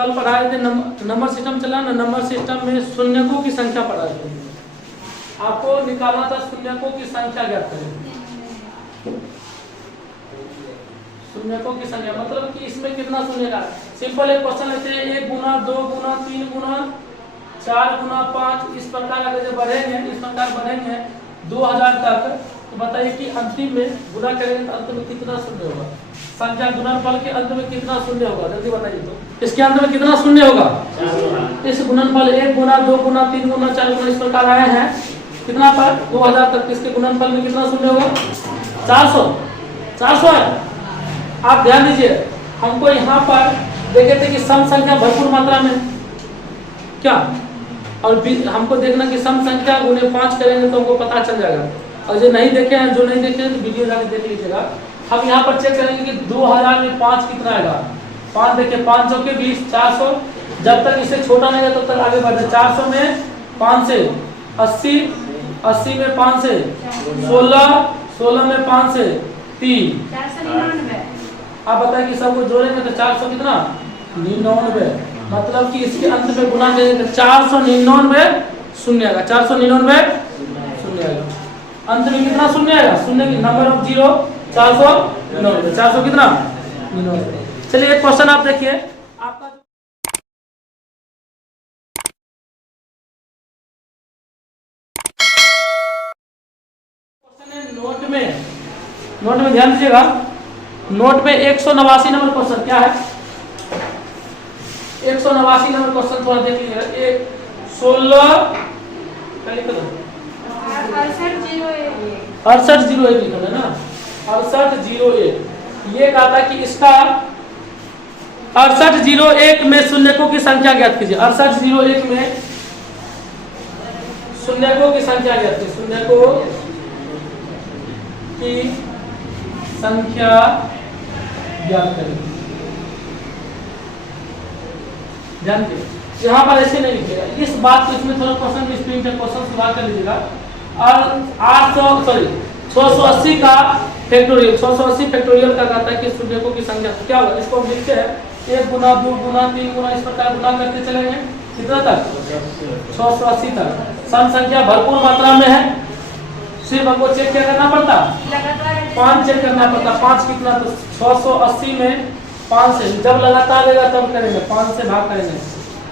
कल पढ़ाए थे नंबर सिस्टम चला ना, नंबर सिस्टम में शून्यकों की संख्या पढ़ा थे। आपको निकालना था शून्यकों की संख्या ज्ञात करें। शून्यकों की संख्या मतलब कि इसमें कितना शून्य का। सिंपल एक क्वेश्चन लेते हैं, 1 गुना 2 गुना 3 गुना 4 गुना 5 इस प्रकार अगर जो बढ़ेंगे, इस प्रकार बढ़ेंगे 2000 तक, तो बताइए कि अंतिम में गुना करेंगे तो अंत में कितना शून्य होगा। संख्या गुणनफल के अंत में कितना शून्य होगा, जल्दी बताइए। तो इसके अंत में कितना शून्य होगा। इस गुणनफल 1 गुना 2 गुना 3 गुना 4 गुना इस प्रकार आए हैं कितना पर 2000 तक, इसके गुणनफल में कितना शून्य होगा 400 है। आप ध्यान दीजिए, हमको यहाँ पर देखे थे कि सम संख्या भरपूर मात्रा में क्या, और हमको देखना कि सम संख्या गुने 5 करेंगे तो हमको पता चल जाएगा। और जो नहीं देखे हैं, जो नहीं देखे हैं तो वीडियो जाके देख लीजिएगा। हम यहाँ पर चेक करेंगे कि 2000 में 5 कितना आएगा। 5 देखिए 5 के 20 400, जब तक इसे छोटा नहीं है तब तक आगे बढ़े। 400 में 5 से 80, 80 में 5 से 16, 16 में 5 से 3। आप बताइए कि सबको जोड़ेंगे तो 400 कितना 99, मतलब कि इसके अंत में गुना करेंगे तो 499 शून्य आएगा। 499 शून्य आएगा। अंत में कितना शून्य आएगा, शून्य की नंबर ऑफ जीरो 499, 400 कितना 99। चलिए एक क्वेश्चन आप देखिए, आपका क्वेश्चन है नोट में ध्यान दीजिएगा। नोट में 189 नंबर क्वेश्चन क्या है, 189 नंबर क्वेश्चन थोड़ा देख लीजिएगा। 6801 लिखा है ना, 6801। ये कहा था कि इसका 6801 में शून्यकों की संख्या ज्ञात कीजिए। 6801 में शून्यकों की संख्या ज्ञात कीजिए। शून्यकों की संख्या ज्ञात करें। जानते यहाँ पर ऐसे नहीं लिखेगा इस बात को, इसमें थोड़ा क्वेश्चन की स्क्रीन पे क्वेश्चन सुधार कर लीजिएगा। और 680 का फैक्टोरियल, 680 फैक्टोरियल का कहता है कि शून्यकों की संख्या क्या होगा। इसको हम लिखते हैं 1 गुना 2 गुना 3 गुना इस प्रकार गुना करते चलेंगे कितना तक 680 तक। सम संख्या भरपूर मात्रा में है, सिर्फ हमको चेक क्या करना पड़ता, 5 चेक करना पड़ता। 5 कितना, तो 680 में 5 से जब लगातार रहेगा तब करेंगे, 5 से भाग करेंगे।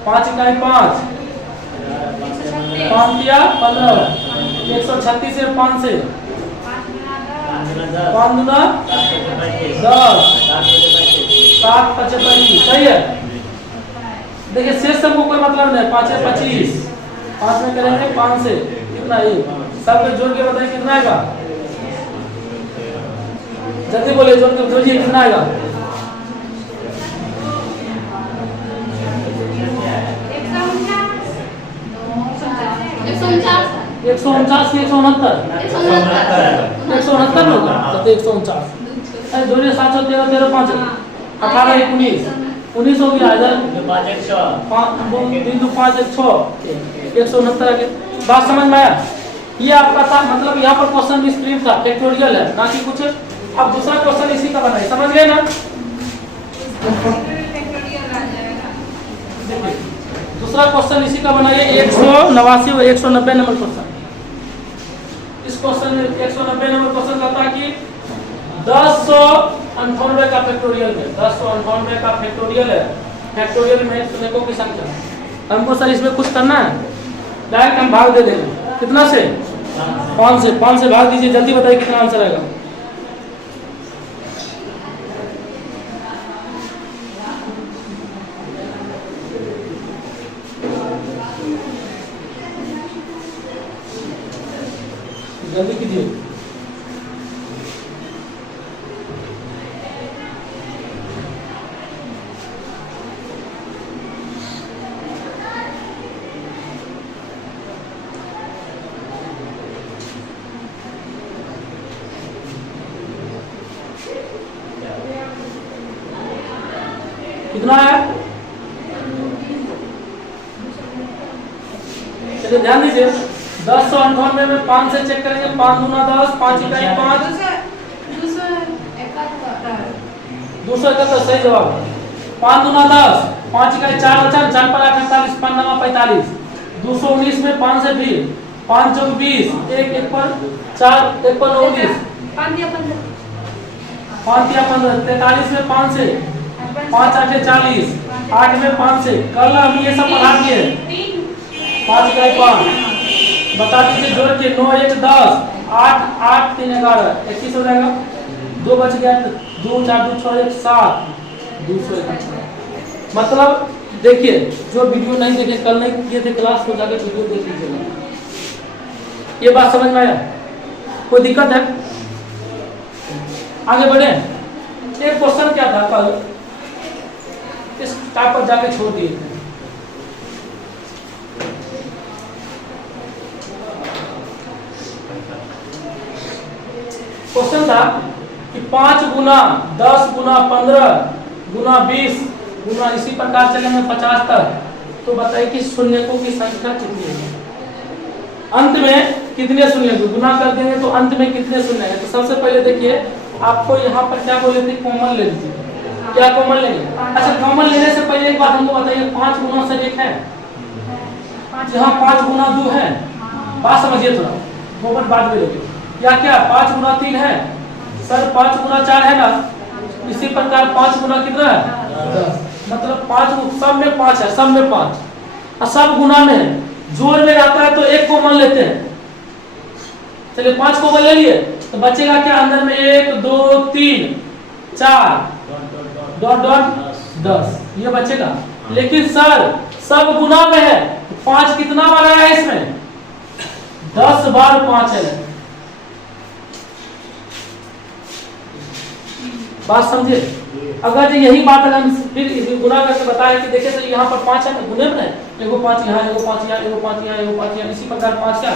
5 इकाई 5, 5 दिया 15, 136 से 5 से 5 गुना 10, 7 25, सही है। देखिए शेष सबको कोई मतलब नहीं, 5 है 25, 5 में करेंगे 5 से कितना, ये सब में जोड़ के बताइए कितना आएगा, जल्दी बोले जोड़ के जोड़िए कितना आएगा। 149 की 169, 169 होगा तो 149। अरे जोड़िए 713 13 5 18 19 19 हो गया इधर 5 1 6 169। बात समझ में आया। ये आपका था, मतलब यहाँ पर क्वेश्चन भी स्क्रीन था, फैक्टोरियल है ना कि कुछ। अब दूसरा क्वेश्चन इसी का बनाइए, समझ गए ना। दूसरा क्वेश्चन इसी का बनाइए, 189 और 190 नंबर क्वेश्चन। इस क्वेश्चन में 190 नंबर क्वेश्चन कहता है कि 1098 का फैक्टोरियल में, 1098 का फैक्टोरियल है। फैक्टोरियल में शून्यकों की संख्या हमको सर इसमें कुछ करना है, डायरेक्ट हम भाग दे देंगे। कितना से 5 से भाग दीजिए, जल्दी बताइए कितना आंसर आएगा। जल्दी कीजिए। कितना है, चलिए ध्यान दीजिए। 1098 में 5 से चेक करेंगे, 5 गुना 10, 5 इकाई 5, 271 सही जवाब। 5 गुना 10 5 इकाई 4 और 4 पर 8 48 5 9 45 219 में 5 से भी 5 चौक 20 1 1 पर 4 1 पर 19 5 या 15 43 में 5 से 5 8 40 8 में 5 से कल हम ये सब पढ़ा दिए 5 इकाई 5 बता दीजिए जोड़ के 9 1 10 8 8 3 11 21 हो जाएगा 2 बच गया 2 4 2 6 1 7 201 मतलब देखिए जो वीडियो नहीं देखे कल नहीं किए थे क्लास को जाकर वीडियो देख लीजिएगा। ये बात समझ में आया? कोई दिक्कत है? आगे बढ़े। एक क्वेश्चन क्या था कल इस टाइप पर जाके छोड़ दिए थे। क्वेश्चन था कि 5 गुना 10 गुना 15 गुना 20 गुना इसी प्रकार चलेंगे 50 तक, तो बताइए कि शून्यकों की संख्या कितनी है? अंत में कितने शून्य गुना कर देंगे तो अंत में कितने शून्य है? तो सबसे पहले देखिए आपको यहाँ पर क्या बोले थे, कॉमन ले लीजिए। क्या कॉमन लेंगे? अच्छा कॉमन लेने से पहले एक बात हमको बताइए, 5 गुना सर 1 है, यहाँ 5 गुना 2 है, बात समझिए थोड़ा, वो बात भी लोगे या क्या 5 गुना 3 है सर, 5 गुना 4 है ना, इसी प्रकार 5 गुना कितना है 10, मतलब 5 सब में 5 है, सब में 5 और सब गुना में है, जोड़ में आता है तो एक कॉमन लेते हैं। चलिए 5 कॉमन ले लिए तो बचेगा क्या अंदर में 1 2 3 4 डॉट डॉट 10 ये बचेगा। लेकिन सर सब गुना में है, 5 कितना बार आया है इसमें? 10 बार 5 है। बात समझे? अगर यही बात अगर हम फिर गुना करके बताएं कि देखिए तो यहाँ पर 5 है गुने में है, एगो 5 यहाँ एगो 5 यहाँ एगो 5 यहाँ एगो 5 यहाँ, इसी प्रकार 5 क्या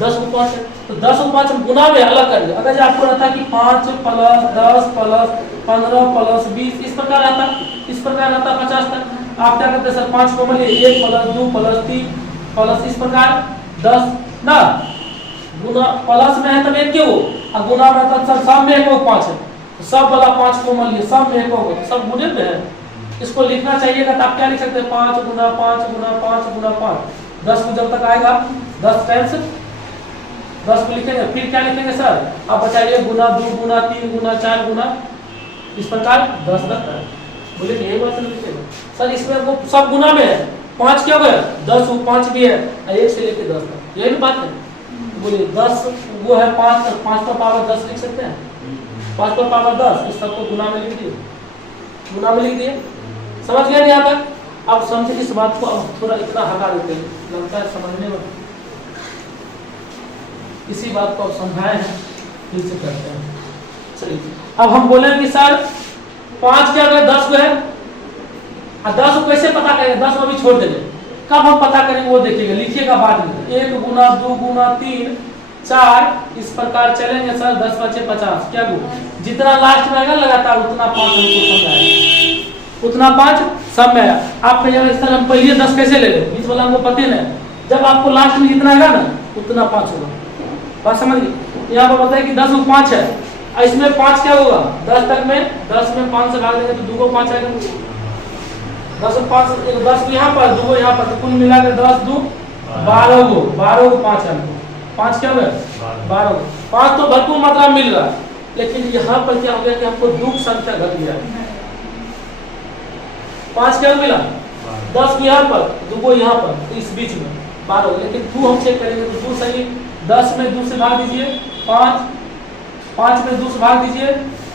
10 को 5 है, तो 10 को 5 हम गुना में अलग कर दिया। अगर आपको रहता कि 5 प्लस 10 प्लस 15 प्लस 20 इस प्रकार आता, इस प्रकार आता 50 तक, आप क्या करते सर 5 कॉमन लिए 1 प्लस 2 प्लस 3 प्लस इस प्रकार 10 ना, गुना प्लस में है तब 1 क्यों और गुना में तब सर सब में 1 को 5 है, सब वाला 5 कॉमन लिए सब में 1 होगा, सब गुने में है। इसको लिखना चाहिएगा तो आप क्या लिख सकते हैं 5 गुना 5 गुना 5 गुना 5, 10 को जब तक आएगा 10 टाइम्स 10 को लिखेंगे, फिर क्या लिखेंगे सर आप बताइए गुना 2 गुना 3 गुना 4 गुना इस प्रकार 10 तक बोले यही बात लिखेगा सर। इसमें वो सब गुना में है, 5 क्या हो गया 10 5 भी है 1 से लेके 10 तक, यही बात है। बोलिए 10 वो है 5 पर पावर 10 लिख सकते हैं, 5 पर पावर 10 इस सबको गुना में लिख दिए, गुना में लिख दिए। समझ गए यहाँ तक? अब समझे इस बात को, अब थोड़ा इतना हटा देते हैं, लगता है समझने में इसी बात को अब समझाए हैं फिर से करते हैं। चलिए अब हम बोले कि सर 5 क्या अगर 10 को है, 10 को कैसे पता करेंगे, 10 को अभी छोड़ देंगे, कब हम पता करेंगे वो देखिएगा, लिखिएगा बाद में 1 गुना 2 गुना 3 4 इस प्रकार चलेंगे सर 10 बचे 50, क्या गो जितना लास्ट में आएगा लगातार उतना 5 हमको समझाएगा, उतना 5 सब में आया। आप कहिएगा इस तरह हम पहले 10 कैसे ले लें, बीच वाला हमको पता नहीं, जब आपको लास्ट में जितना आएगा ना उतना 5 होगा। बात समझ गए? यहाँ पर बताए कि 10 को 5 है, इसमें 5 क्या होगा 10 तक में 10 में 5 से भाग देंगे तो 2 को 5 आएगा, 10 को 5 10 को यहाँ पर 2 यहाँ पर, तो कुल मिलाकर 10 2 12 को 5 है, 5 क्या हो गया 12, 5 तो भरपूर मात्रा मिल रहा है, लेकिन यहाँ पर क्या हो गया कि हमको 2 संख्या घट गया, 5 क्या मिला 10 यहाँ पर 2 को यहाँ पर, तो इस बीच में 12, लेकिन 2 हम चेक करेंगे तो 2 सही, 10 में 2 से भाग दीजिए 5, 5 में 2 से भाग दीजिए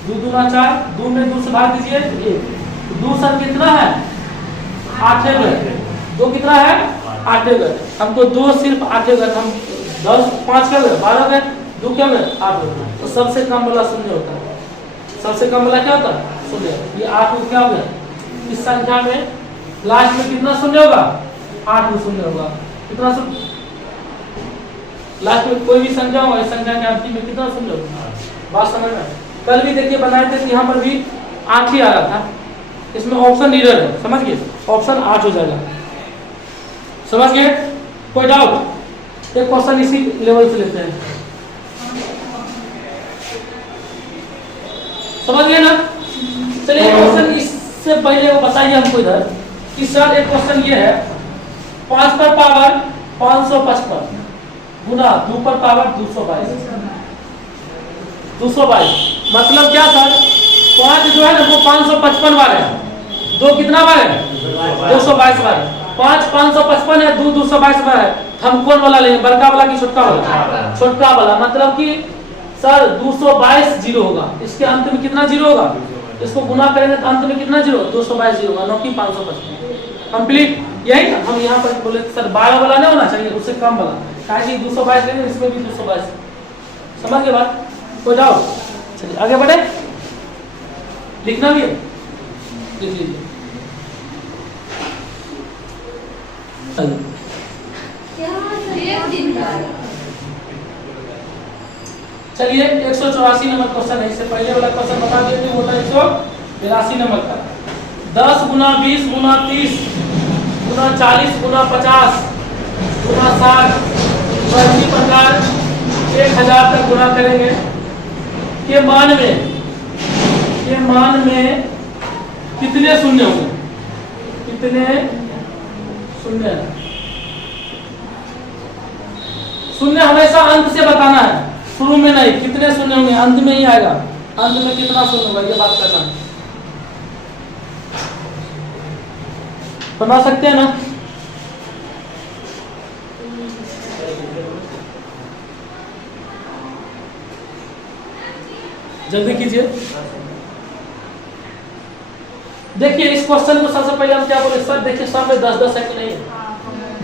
2 दूना 4, 2 में 2 से भाग दीजिए 1, 2 सर कितना है 8 है, 2 कितना है 8 है, हमको 2 सिर्फ 8 है, हम 10 5 क्या गए 12 गए, 2 क्या गए 8 गए, तो सबसे कम वाला शून्य होता है, सबसे कम वाला क्या होता है शून्य, ये 8 को क्या हो गया, इस संख्या में लास्ट में कितना शून्य होगा 8 शून्य होगा, कितना शून्य लास्ट में कोई भी संख्या हो, इस संख्या के अंतिम में कितना शून्य होगा। बात समझ में? कल भी देखिए बनाए थे यहाँ पर भी 8 ही आ रहा था, इसमें ऑप्शन इरर है, समझ गए, ऑप्शन 8 हो जाएगा, समझ गए? कोई डाउट? एक क्वेश्चन इसी लेवल से लेते हैं, समझ गए ना? चलिए क्वेश्चन इससे पहले वो बताइए हमको इधर कि सर एक क्वेश्चन ये है 5 पर पावर 555 गुना 2 पर पावर 222 मतलब क्या सर 5 जो है ना वो 555 बार है, 2 कितना बार है 222 बार है, 5 555 है, 2 222 बार है। हम कौन वाला लेंगे, बड़का वाला कि छोटका वाला? छोटका वाला। मतलब कि सर 222 जीरो होगा, इसके अंत में कितना जीरो होगा, इसको गुना करेंगे तो अंत में कितना जीरो 222 जीरो होगा, न कि 555। कंप्लीट यही ना हम यहाँ पर बोले सर 12 वाला नहीं होना चाहिए, उससे कम वाला, ताकि 222 लेंगे इसमें भी 222। समझ गए बात? हो जाओ, चलिए आगे बढ़े। लिखना भी है, लिख लीजिए। चलिए 184 नंबर क्वेश्चन है, इससे पहले वाला क्वेश्चन बता दिए थे, वो था 182 नंबर का। 10 गुना 20 गुना 30 गुना 40 गुना 50 गुना 60 इसी प्रकार 1000 तक गुना करेंगे। के मान में कितने शून्य होंगे, कितने शून्य? शून्य हमेशा अंत से बताना है, शुरू में नहीं। कितने शून्य होंगे अंत में ही आएगा, अंत में कितना शून्य होगा ये बात करना है। बना सकते हैं ना? जल्दी कीजिए। देखिए इस क्वेश्चन को सबसे पहले हम क्या बोले सर, देखिए सब में 10-10 है कि नहीं है,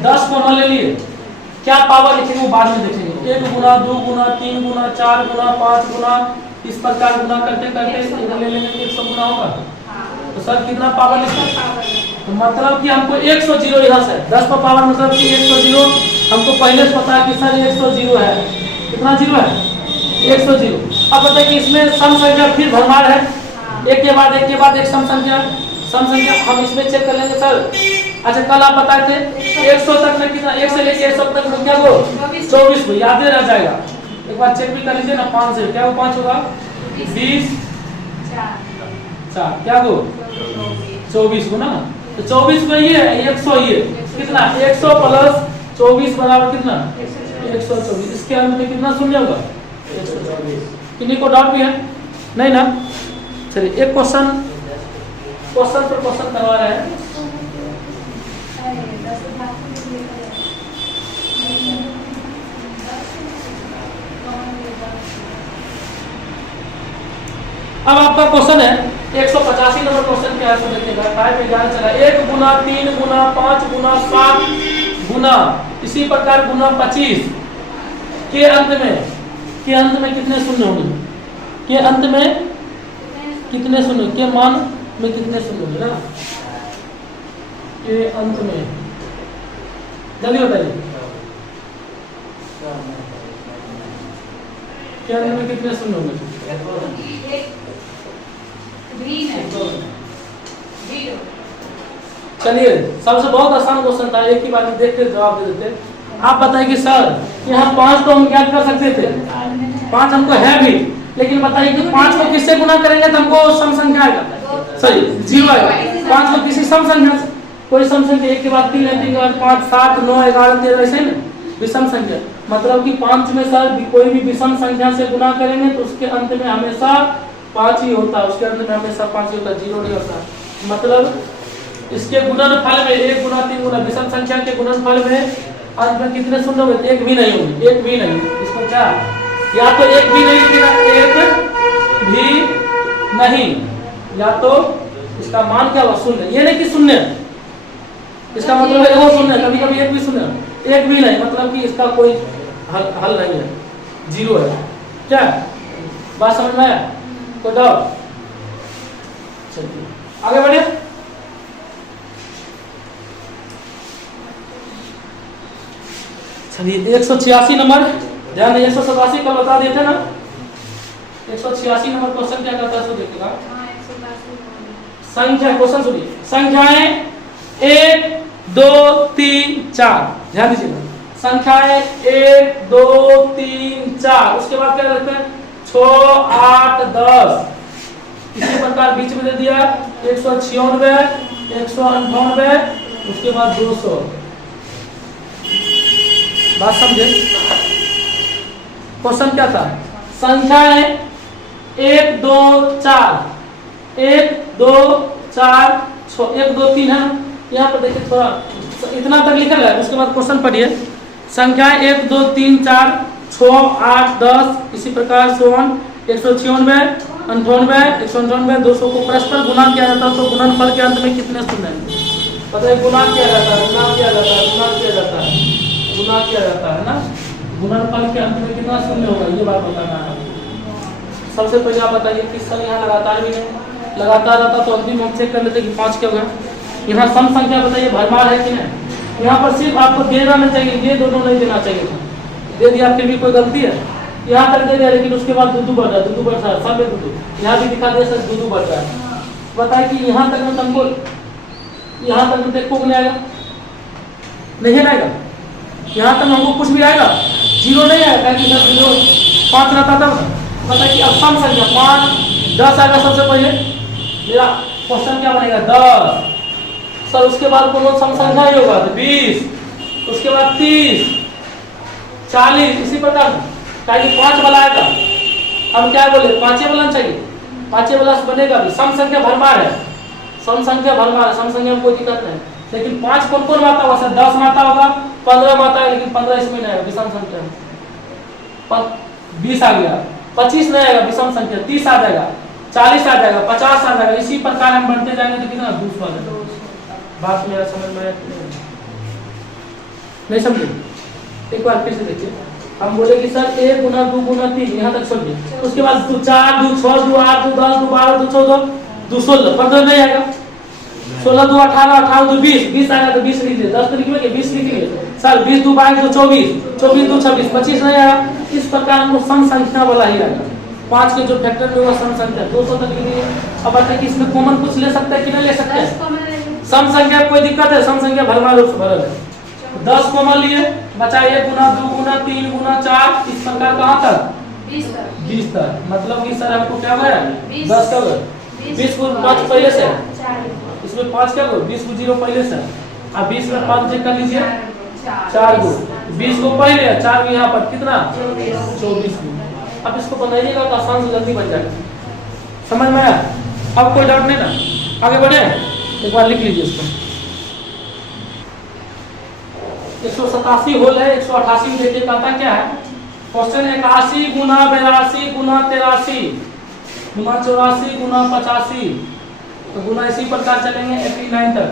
10 को हम ले लिए, क्या पावर लिखेंगे वो बाद में देखेंगे। 1 गुना 2 गुना 3 गुना 4 गुना 5 गुना इस प्रकार गुना करते करते इधर ले लेंगे 100 गुना होगा। तो सर कितना पावर लिखा, तो मतलब कि हमको 100 जीरो यहाँ से 10 पर पावर मतलब कि 100 जीरो हमको पहले से पता है कि सर 100 जीरो है। कितना जीरो है 100 जीरो। अब बताइए कि इसमें सम संख्या फिर भरमार है, एक के बाद एक सम संख्या हम इसमें चेक कर लेंगे सर। अच्छा कल आप बताए थे 100 तक में कितना, 1 से लेके 100 तक में क्या हो 24 को याद रह जाएगा। एक बार चेक भी कर लीजिए ना, 5 से क्या वो 5 होगा 20 4 क्या हो 24 को ना, तो 24 में ये 100 ये कितना 100 प्लस 24 बराबर कितना 124। इसके अंत में कितना शून्य होगा 124। किन्हीं को डाउट भी है नहीं ना? चलिए एक क्वेश्चन पर क्वेश्चन करवा रहे हैं। अब आपका क्वेश्चन है 185 नंबर क्वेश्चन क्या है देखिएगा, टाइप पे ध्यान चला। 1 गुना 3 गुना 5 गुना 7 गुना इसी प्रकार गुना 25 के अंत में कितने शून्य होंगे, के अंत में कितने शून्य, के मान में कितने शून्य होंगे ना, के अंत में जल्दी बताइए के अंत में कितने शून्य होंगे। चलिए सबसे बहुत आसान क्वेश्चन था, एक ही बार देख के जवाब दे देते। आप बताइए कि सर यहाँ 5 तो हम क्या कर सकते थे, 5 हमको है भी, लेकिन बताइए कि 5 को किससे गुना करेंगे तो हमको सम संख्या आएगा, सही 0 आएगा। 5 को किसी सम संख्या से, कोई सम संख्या 1 के बाद 3 है, 3 के बाद 5 7 9 11 13 ऐसे ना विषम संख्या। मतलब कि 5 में सर कोई भी विषम संख्या से गुना करेंगे तो उसके अंत में हमेशा 5 ही होता है, उसके अंत में हमेशा 5 ही होता है, 0 नहीं होता। मतलब इसके गुणनफल में 1 गुना 3 गुना विषम संख्या के गुणनफल में अंत में कितने शून्य होंगे, एक भी नहीं होंगे, एक भी नहीं। इसको क्या या तो एक भी नहीं लिखेगा, एक भी नहीं, या तो इसका मान क्या हुआ शून्य। ये नहीं कि शून्य, इसका मतलब है वो शून्य, कभी कभी एक भी शून्य, एक भी नहीं मतलब कि इसका कोई हल नहीं है, 0 है। क्या बात समझ में आया? तो डाउट? चलिए आगे बढ़े। चलिए 186 नंबर ध्यान दें, 187 कल बता देते ना, 186 नंबर क्वेश्चन क्या करता है सो देखिएगा। संख्या क्वेश्चन सुनिए, संख्याएं 1 2 3 4 ध्यान दीजिएगा, संख्याएं 1 2 3 4 उसके बाद क्या रखते हैं 6 8 10 इसी प्रकार बीच में दे दिया 196 198, उसके बाद 200। बात समझे? क्वेश्चन क्या था? संख्याएं 1 2 4 1 2 4 6 1 2 3 है। यहाँ पर देखिए थोड़ा इतना तक लिखा है। उसके बाद क्वेश्चन पढ़िए। संख्याएं 1 2 3 4 6 8 10 इसी प्रकार से 196 98 198 200 को परस्पर गुणा किया जाता है तो गुणनफल के अंत में कितने शून्य हैं? पता है गुणा किया जाता है, गुणा किया जाता है, गुणा किया जाता है, गुणा किया जाता है ना। गुणनफल के अंत में कितना शून्य होगा ये बात बताना है। सबसे पहले आप बताइए किस साल यहाँ लगातार भी नहीं, लगातार रहता तो अंतिम हम चेक कर लेते कि 5 क्या होगा। यहाँ सम संख्या बताइए भरमार है कि नहीं। यहाँ पर सिर्फ आपको देना नहीं चाहिए, ये दोनों नहीं देना चाहिए था, दे दिया फिर भी कोई गलती है। यहाँ तक दे दिया लेकिन उसके बाद दूधू बढ़ रहा है, दूधू बढ़ रहा है, सब में दूधू। यहाँ भी दिखा दे सर दूधू बढ़ रहा है। बताइए कि यहाँ तक में तुमको यहाँ तक में देखो नहीं आएगा, नहीं आएगा। यहाँ तक हमको कुछ भी आएगा, जीरो नहीं आएगा कि सर जीरो 5 रहता तब। बताइए कि अब सम संख्या 5 10 आएगा सबसे पहले। मेरा क्वेश्चन क्या बनेगा 10 सर। उसके बाद कोनो सम संख्या ही होगा तो 20, उसके बाद 30 40 इसी प्रकार ताकि 5 वाला आएगा। हम क्या बोले 5 वाला चाहिए, 5 वाला बनेगा भी। सम संख्या भरमार है, सम संख्या भरमार है, सम संख्या में कोई दिक्कत नहीं। लेकिन 5 कौन कौन माता होगा सर? 10 माता होगा, 15 माता है लेकिन 15 इसमें नहीं आएगा विषम संख्या में। 20 आ गया, 25 नहीं आएगा विषम संख्या, 30 आ जाएगा, 40 आ जाएगा, 50 आ जाएगा। इसी प्रकार हम बढ़ते जाएंगे तो कितना 200 आ जाएगा। बात मेरा समझ में नहीं समझे? एक बार फिर से देखिए। हम बोले कि सर 1 गुना 2 गुना 3 यहाँ तक समझिए। उसके बाद 2 4 2 6 2 8 2 10 2 12 2 14 2 16 15 नहीं आएगा। 16 2 18 18 2 20 20 आएगा तो 20 लिख लीजिए। 10 तो लिखिए 20 लिखिए सर। 20 2 22 तो 24 24 2 26 25 नहीं आएगा। इस प्रकार हमको सम संख्या वाला ही आएगा। 5 के जो फैक्टर में होगा सम संख्या 200 तक लिख लीजिए। अब बताइए कि इसमें कॉमन कुछ ले सकते हैं कि नहीं ले सकते हैं? सम संख्या कोई दिक्कत है? सम संख्या भरमार रूप से भरल है। 10 कॉमन लिए बचा 1 गुना 2 गुना 3 गुना 4 इस प्रकार कहाँ तक 20 तक। मतलब कि सर हमको क्या हुआ 10 का 20 को 5 पहले से इसमें 5 क्या हो 20 को 0 पहले से। अब 20 में 5 चेक कर लीजिए 4 को 20 को पहले 4 भी यहाँ पर कितना 24 को। अब इसको बनाइएगा तो आसान से जल्दी बन जाएगा। समझ में आया? अब कोई डाउट नहीं ना, आगे बढ़े। एक बार लिख लीजिए इसको। 187 होल है, 188 देखिए कहता क्या है क्वेश्चन। 81 गुना 82 गुना 83 गुना 84 गुना 85 तो गुना इसी प्रकार चलेंगे 89 तक।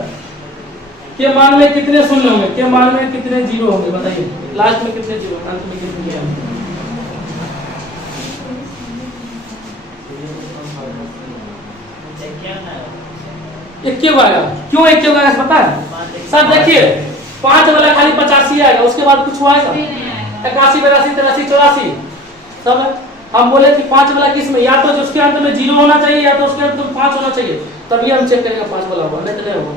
के मान में कितने शून्य होंगे? के मान में कितने जीरो होंगे बताइए? लास्ट में कितने जीरो, अंत में कितने होंगे? एक क्यों आएगा? क्यों एक क्यों आएगा पता है सर? देखिए 5 वाला खाली 85 आएगा, उसके बाद कुछ आएगा 81 82 83 84 सब है। हम बोले कि 5 वाला किस में, या तो उसके अंत में 0 होना चाहिए या तो उसके अंत में 5 होना चाहिए, तभी हम चेक करेंगे 5 वाला होगा, नहीं तो नहीं होगा।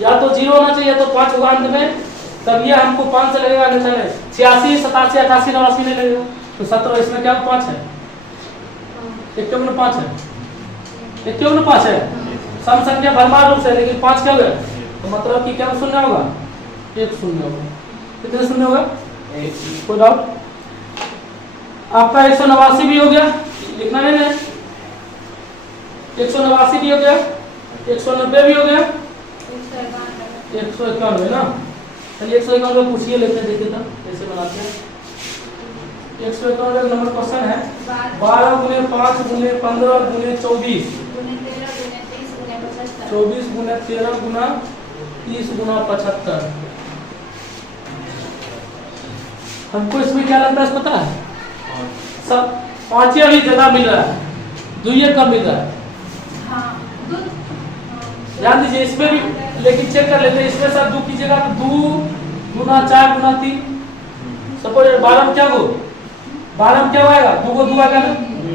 या तो 0 होना चाहिए तो 5 होगा अंत में, तब ये हमको 5 से लगेगा, नहीं चले 86 87 88 89 नहीं लगेगा। तो 17 इसमें क्या 5 है? 51 5 है, 51 5 है। सम संख्या भरमार रूप से लेकिन 5 क्या होगा तो मतलब कि क्या शून्य होगा? 1 शून्य होगा। कितने शून्य होगा? 1। कोई डाउट? आपका 189 भी हो गया, लिखना नहीं है। 189 भी हो गया, 190 भी हो गया, 191 ना। चलिए 191 पूछिए, लेते हैं देखिए तब कैसे बनाते हैं। 191 नंबर क्वेश्चन है 12 गुने 5 गुने 15 गुने 24 24 गुने 13 गुना 30 गुना 75। हमको इसमें क्या लगता है पता है? सब 5 अभी ज्यादा मिल रहा है, 2 कम मिल रहा है। ध्यान दीजिए इसमें भी, लेकिन चेक कर लेते हैं इसमें सर 2 कीजिएगा तो 2 गुना 4 गुना 3। सपोज 12 में क्या हो, 12 में क्या आएगा 2 को 2 आ गया ना।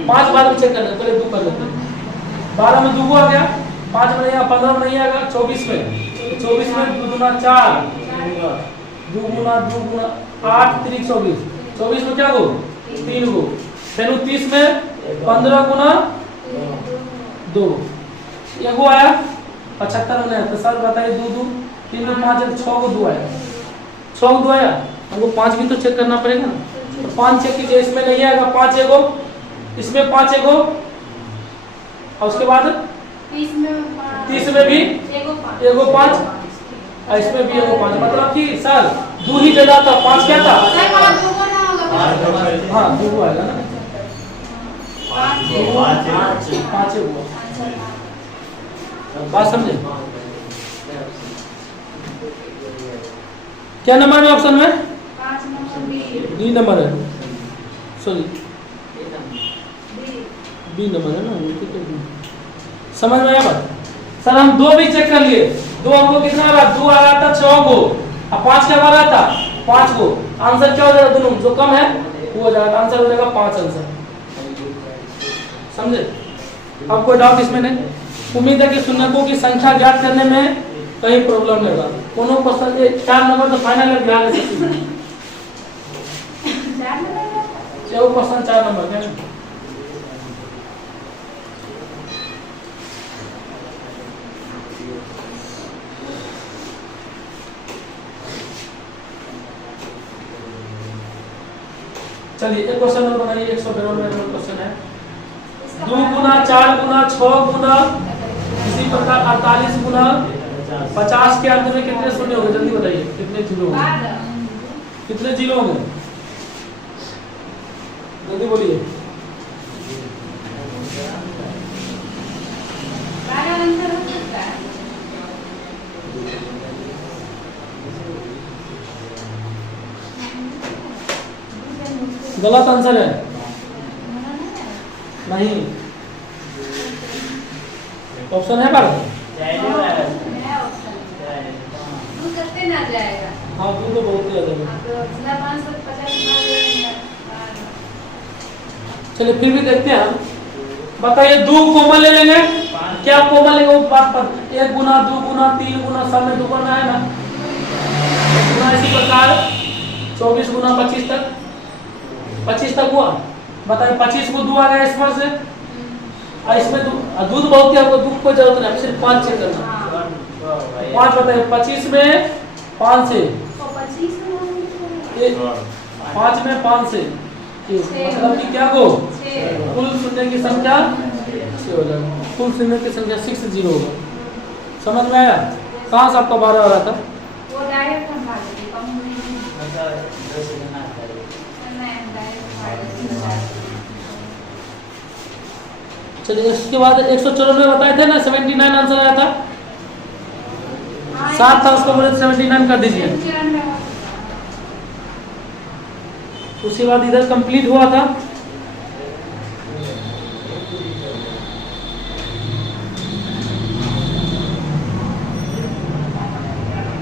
5 बाद में चेक कर लेते, पहले 2 कर लेते हैं। 12 में 2 आ गया, 5 में नहीं आया, 15 में नहीं आएगा, 24 में 24 में 2 गुना 4 2 गुना 2 गुना 8 3 24 24 में क्या हो 3 हो, फिर 30 में 15 गुना 2 एगो आया 75 में तो सर बताइए 2 2 3 2 5 6 को 2 आया, 6 को 2 आया, हमको 5 भी तो चेक करना पड़ेगा ना। तो 5 चेक कीजिए, इसमें नहीं आएगा 5 एगो, इसमें 5 एगो, और उसके बाद 30 में भी एगो 5, और इसमें भी एगो 5, मतलब कि सर 2 ही जगह था, 5 क्या था? हाँ 2 आएगा ना, 5 एगो। बात समझे? क्या नंबर में ऑप्शन में? 5 नंबर बी नंबर है, सॉरी बी नंबर है ना, समझ में आया बात? सर हम 2 भी चेक कर लिए, 2 हमको कितना आ रहा? 2 आ रहा था 6 को, और 5 क्या आ रहा था? 5 को। आंसर क्या हो जाएगा? दोनों जो कम है वो हो जाएगा, आंसर हो जाएगा 5 आंसर। समझे? अब कोई डाउट इसमें नहीं? उम्मीद है कि सुनकों की संख्या ज्ञात करने में कहीं प्रॉब्लम नहीं होगा। कोनो क्वेश्चन ये 4 नंबर तो फाइनल है, ध्यान ले सकते हैं। 4 नंबर चलो क्वेश्चन 4 नंबर क्या? चलिए एक क्वेश्चन और बनाइए, 192 नंबर क्वेश्चन है। 2 गुना 4 गुना 6 गुना इसी प्रकार 48 गुना 50 के अंत में कितने शून्य होंगे? जल्दी बताइए, कितने जीरो होंगे? कितने जीरो होंगे? जल्दी बोलिए। गलत आंसर है, नहीं ऑप्शन है पर हाँ 2 तो बहुत ज्यादा है। चलिए फिर भी देखते हैं हम। बताइए 2 कॉमन ले लेंगे, क्या कॉमन लेंगे वो बात पर? 1 गुना 2 गुना 3 गुना सब में 2 करना है ना, गुना इसी प्रकार 24 गुना 25 तक, 25 तक हुआ। बताइए 25 को 2 आ गया इस पर से, और इसमें दूध बहुत है, आपको दूध कोई जरूरत नहीं, सिर्फ 5 चेक करना। 5 बताइए 25 में 5 से 5 में 5 से मतलब कि क्या को कुल शून्य की संख्या 6 हो जाएगा, कुल शून्य की संख्या 60 होगा। समझ में आया? कहाँ से आपका 12 आ रहा था? चलिए इसके बाद 194 बताए थे ना, 79 आंसर आया था, 7 था उसको बोले 79 कर दीजिए। उसके बाद इधर कंप्लीट हुआ था।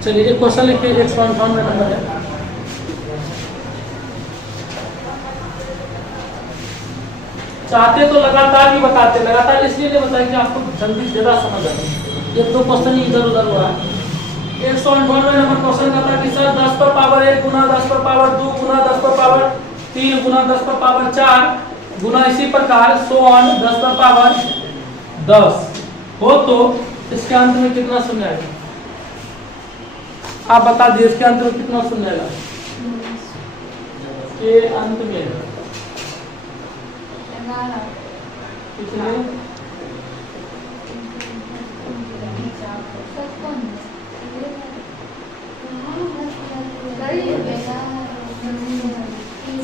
चलिए एक क्वेश्चन लिखिए, 198 नंबर है। चाहते तो लगातार भी बताते, लगातार इसलिए नहीं बताएं कि आपको जल्दी ज्यादा समझ आए। 1-2 क्वेश्चन इधर उधर हुआ है। 198 नंबर क्वेश्चन कहता है कि सर 10 पर पावर 1 गुना 10 पर पावर 2 गुना 10 पर पावर 3 गुना 10 पर पावर 4 गुना इसी प्रकार 10 पर पावर 10 हो तो इसके अंत में कितना शून्य आएगा? आप बता दिए इसके अंत में कितना शून्य आएगा? के अंत में कितने?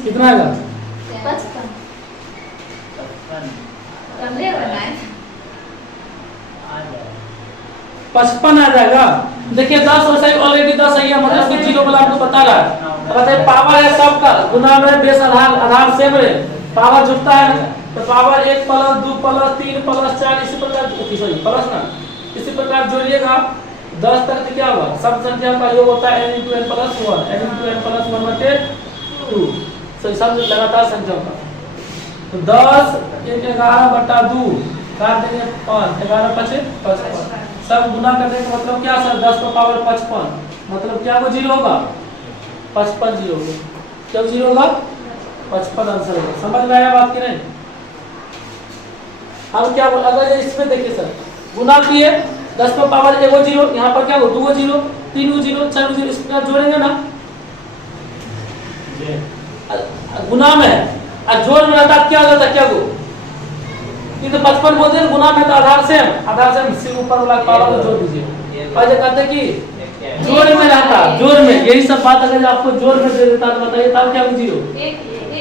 कितना आएगा? 55 आ जाएगा। देखिए 10 और सही ऑलरेडी 10 सही है, मतलब कि जीरो वाला आपको बता रहा है। बताइए पावर है सबका, गुना में बेस आधार सेम है, पावर जुटता है तो पावर 1 प्लस 2 प्लस 3 प्लस 4 इसी प्रकार सॉरी प्लस ना इसी प्रकार जोड़िएगा 10 तक तो क्या होगा? सब संख्या का योग होता है n × n + 1 n × n + 1/2 सही सब लगातार संख्या का। तो 10 1 11/2 काट देंगे 5 11 5 55 सब गुना करने का मतलब क्या सर? 10 पर पावर 55 मतलब क्या वो जीरो होगा? 55 जीरो होगा। क्या जीरो होगा? 55 आंसर होगा। समझ में आया बात की नहीं? हम क्या अगर इसमें देखिए सर गुना किए 10 पर पावर एगो जीरो, यहाँ पर क्या हो 2 जीरो, 3 जीरो, 4 जीरो, इस प्रकार जोड़ेंगे ना, गुना में है और जोड़ में रहता क्या हो जाता, क्या हो ये तो 55 बोलते हैं, गुना में तो आधार से सिर्फ ऊपर वाला पावर को जोड़ दीजिए। और जो कहते कि जोड़ में रहता, जोड़ में, यही सब बात अगर आपको जोड़ में दे देता तो बताइए तब क्या हो जीरो,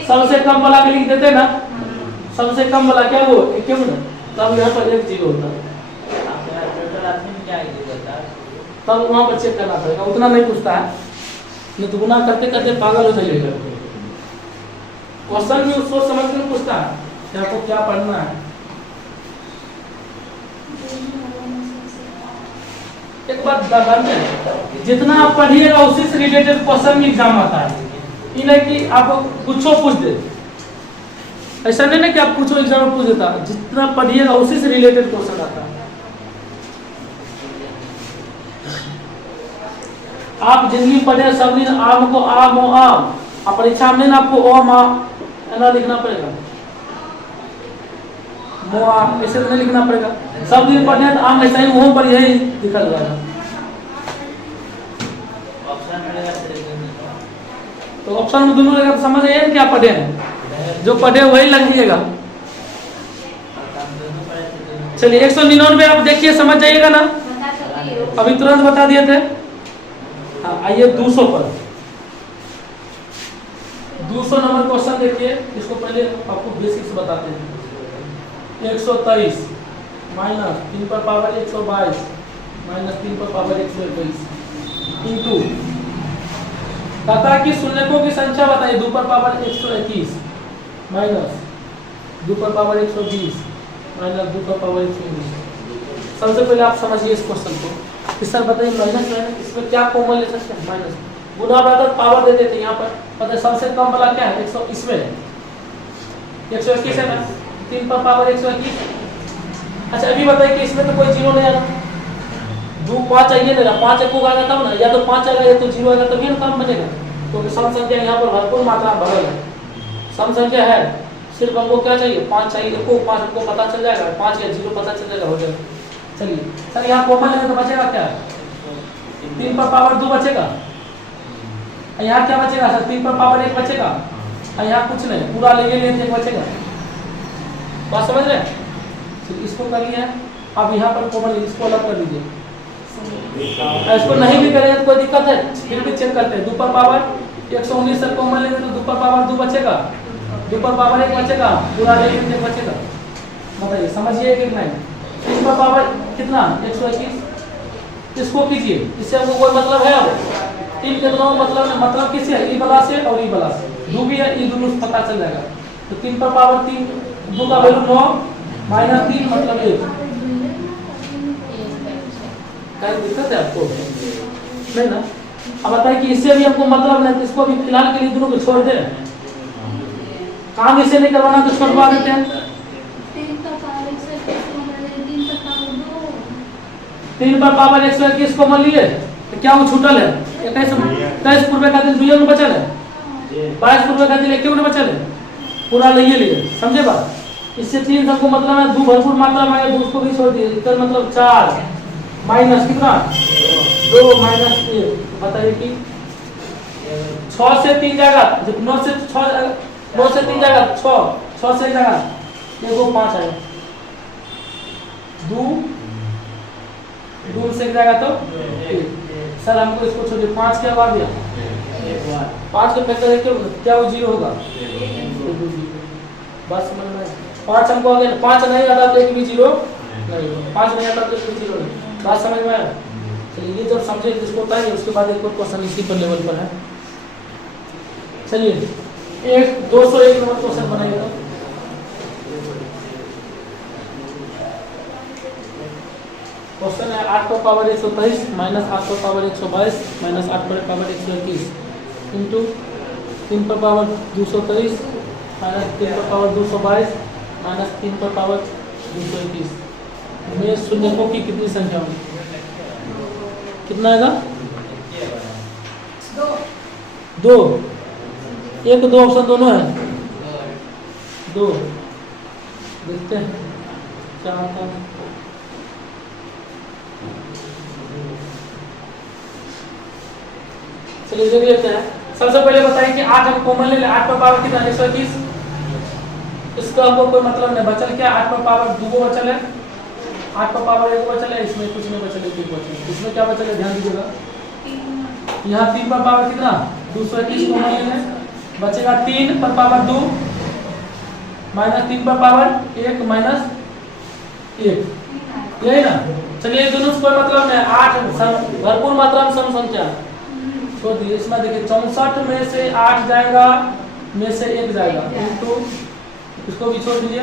सबसे कम वाला के लिख देते ना, सबसे कम वाला क्या वो एक क्यों ना, तब यहाँ पर 1 जीरो होता, तब वहाँ पर चेक करना पड़ेगा, उतना नहीं पूछता है, नहीं तो गुना करते करते पागल हो जाइएगा। क्वेश्चन भी सोच समझ के पूछता है कि आपको क्या पढ़ना है। एक बात जानते हैं, जितना आप पढ़िएगा उसी से रिलेटेड क्वेश्चन भी एग्जाम आता है, ये नहीं कि आपको कुछ पूछ दे, ऐसा नहीं ना कि आप कुछ एग्जाम में पूछ देता, जितना पढ़िएगा उसी से रिलेटेड क्वेश्चन आता है। आप जिंदगी पढ़े सब दिन आम को आम हो आम, आप परीक्षा में ना आपको ओम ऐसा लिखना पड़ेगा, मोआ ऐसे नहीं लिखना पड़ेगा, सब दिन पढ़े तो आम ऐसा ही मुंह पर यही दिखा जाएगा। तो ऑप्शन में दोनों रहेगा तो समझ आइए क्या पढ़े हैं, जो पढ़े वही लिखिएगा। चलिए 199 आप देखिए समझ जाइएगा ना, अभी तुरंत बता दिए थे। आइए 200 पर, 200 नंबर क्वेश्चन देखिए, इसको पहले आपको बेसिक्स बताते हैं। 123 माइनस 3 पर पावर 122 माइनस 3 पर पावर 121 इंटू कहता कि शून्यकों की संख्या बताइए, 2 पर पावर 121 माइनस 2 पर पावर 120 माइनस 2 पर पावर 119। सबसे पहले आप समझिए इस क्वेश्चन को कि सर बताइए माइनस माइनस इसमें क्या कॉमन ले सकते हैं, माइनस गुना बराबर पावर दे देते हैं, यहाँ पर पता है सबसे कम वाला क्या है 100, इसमें 121 है ना, 3 पर पावर 121। अच्छा अभी बताइए कि इसमें तो कोई जीरो नहीं आ रहा, 2 5 आइए ना, 5 एक को आएगा तब ना, या तो 5 आएगा या तो जीरो आएगा तभी ना काम बनेगा, क्योंकि सम संख्या यहाँ पर भरपूर मात्रा में भरल है, सम संख्या है, सिर्फ हमको क्या चाहिए 5 चाहिए, को 5 हमको पता चल जाएगा, 5 या जीरो पता चल जाएगा, हो जाएगा। चलिए सर यहाँ कॉमन लेंगे तो बचेगा क्या, 3 पर पावर 2 बचेगा, यहाँ क्या बचेगा सर 3 पर पावर 1 बचेगा, यहाँ कुछ नहीं, पूरा लेंगे लेते बचेगा, बात समझ रहे हैं। इसको करिए अब यहाँ पर कॉमन, इसको अलग कर दीजिए, इसको नहीं भी करेंगे तो कोई दिक्कत है, फिर भी चेक करते हैं। 2 पर पावर 119 सर कॉमन लेंगे तो 2 पर पावर 2 बचेगा, 2 पर पावर 1 बचेगा, पूरा लेंगे 1 बचेगा, बताइए समझिए कि नहीं। 3 पर पावर कितना 121, इसको कीजिए, इससे हमको कोई मतलब है, अब 3 के दोनों मतलब किससे है, ई वाला से और ई वाला से, 2 भी है, ई दोनों पता चल जाएगा। तो 3 पर पावर 3, 2 का वैल्यू 9 माइनस 3 मतलब 1, क्या दिक्कत है आपको नहीं ना। अब बताइए कि इससे भी हमको मतलब नहीं, तो इसको भी फिलहाल के लिए दोनों को छोड़ दें, काम इसे नहीं करवाना तो छोड़वा देते हैं। 3 पर पावर 121 को मान लिए तो क्या वो छूटल है, 21 पूर्व का दिन 2 में बचल है, 22 पूर्व का दिन 1 में बचल है, पूरा लिए लिए, समझे बात। इससे 3 सबको मतलब है 2 भरपूर मात्रा में, 2 को भी छोड़ दिए, इसका मतलब 4 माइनस कितना 2 माइनस 1, बताइए कि 6 से 3 जाएगा, 9 से 6 जाएगा, 9 से 3 जाएगा 6 से जाएगा, देखो 5 आएगा, 2 से जाएगा तो 1। सर हमको इसको छोड़िए, 5 क्या बार दिया 5 को फैक्टर क्यों क्या वो 0 होगा, बस समझ में 5 हमको आ गया, 5 नहीं आता तो एक भी 0 नहीं, 5 नहीं आता तो एक भी 0 नहीं, बात समझ में आया। चलिए ये जब समझे जिसको होता है, उसके बाद एक और क्वेश्चन इसी पर लेवल पर है। चलिए 201 नंबर क्वेश्चन बनाइएगा। क्वेश्चन है 8 पर पावर 123 माइनस 8 पर पावर 122 माइनस 8 पर पावर 121 इंटू 3 पर पावर 223 माइनस 3 पर पावर 222 माइनस 3 पर पावर 221 में शून्यकों की कितनी संख्या होगी, कितना आएगा 2, 1 2 ऑप्शन दोनों है, 2 देखते हैं क्या आता है। चलिए देख लेते हैं। सबसे पहले बताइए कि 8 हम कॉमन ले लें। 8 पर पावर कितना 121, इसका हमको कोई मतलब नहीं। बचल क्या 8 पर पावर 2 को बचल है, 8 पर पावर 1 बचल है, इसमें कुछ नहीं बचल है, 3 बचल है। इसमें क्या बचल है ध्यान दीजिएगा, यहाँ 3 पर पावर कितना 221 कॉमन ले लें, बचेगा 3 पर पावर 2 माइनस 3 पर पावर 1 माइनस 1, यही ना। चलिए दोनों से कोई मतलब नहीं। 8 भरपूर मात्रा में सम संख्या छोड़ दिए। इसमें देखिए 64 में से 8 जाएगा, में से 1 जाएगा, तो इसको भी छोड़ दीजिए।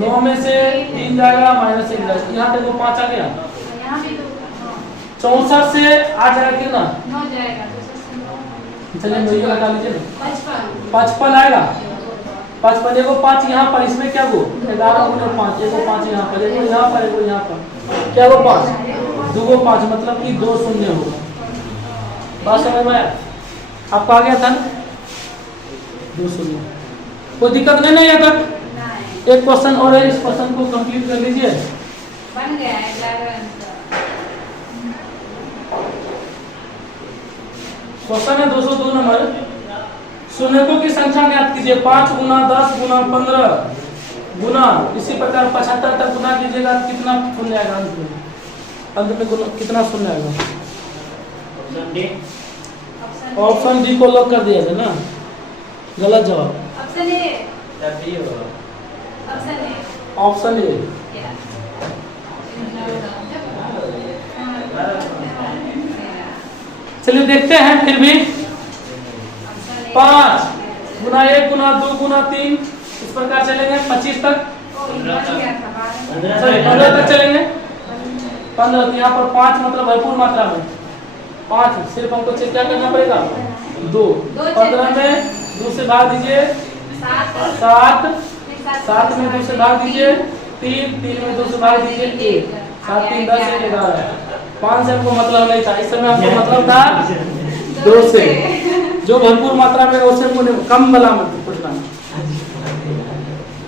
9 में से 3 जाएगा, माइनस 1 जाएगा, यहाँ तक वो 5 आ गया। 64 से 8 जाएगा कितना 9 जाएगा। चलिए वही लगा लीजिए ना, 55 आएगा। 55 एगो 5 यहाँ पर, इसमें क्या वो 11 गुना 5, एगो 5 यहाँ पर, एगो यहाँ पर, एगो यहाँ पर, क्या वो 5 2 को 5 मतलब कि 2 शून्य होगा। बात समझ में आया आपको, आ गया था 2 शून्य, कोई दिक्कत नहीं है तक। एक क्वेश्चन और है, इस क्वेश्चन को कंप्लीट कर लीजिए। बन गया है 11। क्वेश्चन है 202 नंबर। शून्यकों की संख्या ज्ञात कीजिए। 5 गुना 10 गुना 15 गुना इसी प्रकार 75 तक गुना कीजिएगा, कितना शून्य आएगा अंत में? अंत में गुना कितना शून्य आएगा? ऑप्शन डी को लॉक कर दिया है ना, गलत जवाब। Option A, option A. चलिए देखते हैं फिर भी। 5 गुना 1 गुना 2 गुना 3 इस प्रकार चलेंगे 25 तक, 15 तक चलेंगे। 15 तो यहाँ पर 5 मतलब भरपूर मात्रा में 5, सिर्फ हमको चेक क्या करना पड़ेगा 2। 15 में 2 से भाग दीजिए 7, 7 में 2 से भाग दीजिए 3, 3 में 2 से भाग दीजिए 1, 7 3 10 11। 5 से हमको मतलब नहीं था, इस समय हमको मतलब था 2 से, जो भरपूर मात्रा में उससे कम वाला पूछना।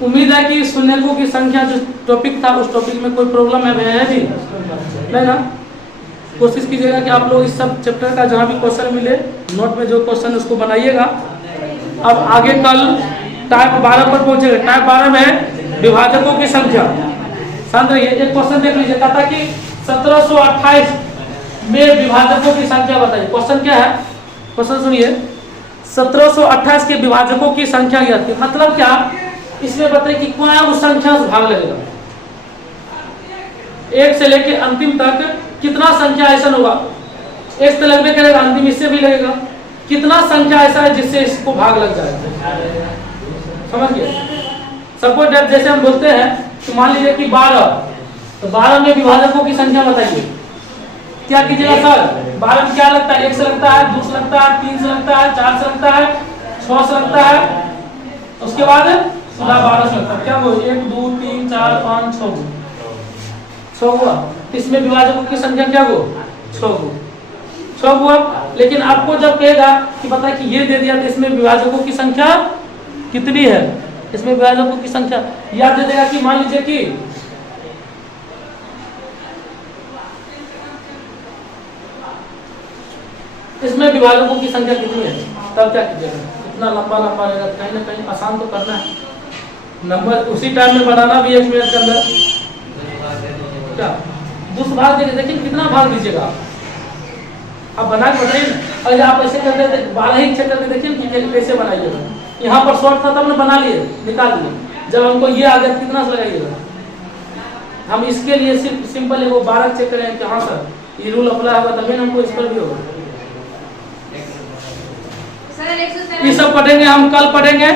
उम्मीद है कि शून्यकों की संख्या जो टॉपिक था उस टॉपिक में कोई प्रॉब्लम है भी नहीं ना। कोशिश कीजिएगा कि आप लोग इस सब चैप्टर का जहाँ भी क्वेश्चन मिले नोट में जो क्वेश्चन उसको बनाइएगा। अब आगे कल टाइप 12 पर पहुंचेगा। टाइप 12 में विभाजकों की संख्या। शांत रहिए, एक क्वेश्चन देख लीजिए, कहता कि 1728 में विभाजकों की संख्या बताइए। क्वेश्चन क्या है, क्वेश्चन सुनिए। 1728 के विभाजकों की संख्या ज्ञात कीजिए। मतलब क्या, इसमें बताइए कि क्या उस संख्या से भाग लगेगा, 1 से लेके अंतिम तक कितना संख्या ऐसा होगा, 1 से लगभग करेगा, अंतिम इससे भी लगेगा, कितना संख्या ऐसा है जिससे इसको भाग लग जाएगा। समझ गए? सपोज दैट जैसे हम बोलते हैं तो मान लीजिए कि 12, तो 12 में विभाजकों की संख्या बताइए। क्या कीजिएगा सर, 12 में क्या लगता है, 1 से लगता है, 2 से लगता है, 3 से लगता है, 4 से लगता है, 6 से लगता है, उसके बाद सीधा 12 से लगता है। क्या वो 1 2 3 4 5 6 हुआ। इसमें विभाजकों की संख्या क्या हो 6 हुआ। लेकिन आपको जब कहेगा कि पता है कि ये दे दिया तो इसमें विभाजकों की संख्या कितनी है, इसमें विभाजकों की संख्या याद दे देगा कि मान लीजिए कि इसमें विभाजकों की संख्या कितनी है, तब क्या कीजिएगा। इतना लंबा लंबा रहेगा, कहीं ना कहीं आसान तो करना है। नंबर उसी टाइम में बनाना भी 1 मिनट के अंदर। क्या दूसरा भाग दीजिए, देखिए कितना भाग दीजिएगा आप बना के बताइए ना। अगर आप ऐसे करते 12 ही चेक करके देखिए कि कैसे बनाइएगा। यहाँ पर शॉर्ट था तब ने बना लिए, निकाल लिए। जब हमको ये आ गया कितना से लगाइएगा। हम इसके लिए सिर्फ सिंपल है वो 12 चेक करें कि हाँ सर ये रूल अप्लाई होगा, तभी हमको इस पर भी होगा। ये सब पढ़ेंगे हम, कल पढ़ेंगे।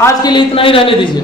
आज के लिए इतना ही रहने दीजिए।